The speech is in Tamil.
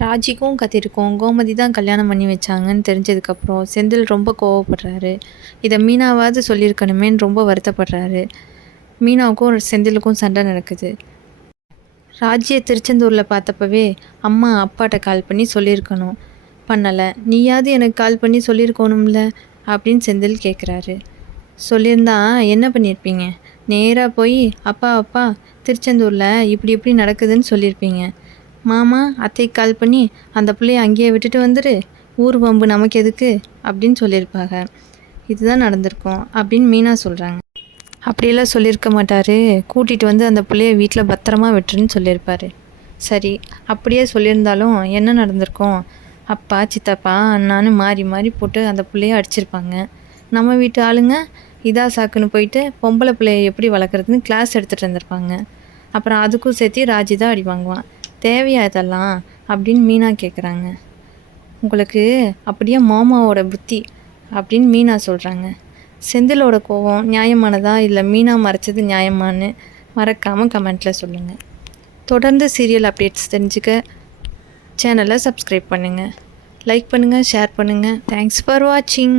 ராஜிக்கும் கதிருக்கும் கோமதி தான் கல்யாணம் பண்ணி வச்சாங்கன்னு தெரிஞ்சதுக்கப்புறம் செந்தில் ரொம்ப கோவப்படுறாரு. இதை மீனாவாவது சொல்லியிருக்கணுமேன்னு ரொம்ப வருத்தப்படுறாரு. மீனாவுக்கும் செந்திலுக்கும் சண்டை நடக்குது. ராஜியை திருச்செந்தூரில் பார்த்தப்பவே அம்மா அப்பாட்ட கால் பண்ணி சொல்லியிருக்கணும், பண்ணலை. நீயாவது எனக்கு கால் பண்ணி சொல்லியிருக்கணும்ல அப்படின்னு செந்தில் கேட்குறாரு. சொல்லியிருந்தா என்ன பண்ணியிருப்பீங்க? நேராக போய் அப்பா அப்பா திருச்செந்தூரில் இப்படி நடக்குதுன்னு சொல்லியிருப்பீங்க. மாமா அத்தைக்கு கால் பண்ணி அந்த பிள்ளைய அங்கேயே விட்டுட்டு வந்துடு, ஊர் வம்பு நமக்கு எதுக்கு அப்படின்னு சொல்லியிருப்பாங்க. இதுதான் நடந்திருக்கும் அப்படின்னு மீனா சொல்கிறாங்க. அப்படியெல்லாம் சொல்லியிருக்க மாட்டார். கூட்டிகிட்டு வந்து அந்த பிள்ளைய வீட்டில் பத்திரமா விட்டுருன்னு சொல்லியிருப்பார். சரி, அப்படியே சொல்லியிருந்தாலும் என்ன நடந்திருக்கும்? அப்பா சித்தப்பா அண்ணான்னு மாறி மாறி போட்டு அந்த பிள்ளைய அடிச்சிருப்பாங்க. நம்ம வீட்டு ஆளுங்க இதா சாக்குன்னு போயிட்டு பொம்பளை பிள்ளைய எப்படி வளர்க்குறதுன்னு கிளாஸ் எடுத்துகிட்டு இருந்திருப்பாங்க. அப்புறம் அதுக்கும் சேர்த்து ராஜி தான் அடி வாங்குவான். தேவையா இதெல்லாம் அப்படின்னு மீனா கேட்குறாங்க. உங்களுக்கு அப்படியே மாமாவோட புத்தி அப்படின்னு மீனா சொல்கிறாங்க. செந்திலோட கோவம் நியாயமானதா இல்லை மீனா மறைச்சது நியாயமானு மறக்காமல் கமெண்ட்டில் சொல்லுங்கள். தொடர்ந்து சீரியல் அப்டேட்ஸ் தெரிஞ்சுக்க சேனலை சப்ஸ்கிரைப் பண்ணுங்கள், லைக் பண்ணுங்கள், ஷேர் பண்ணுங்கள். தேங்க்ஸ் ஃபார் வாட்சிங்.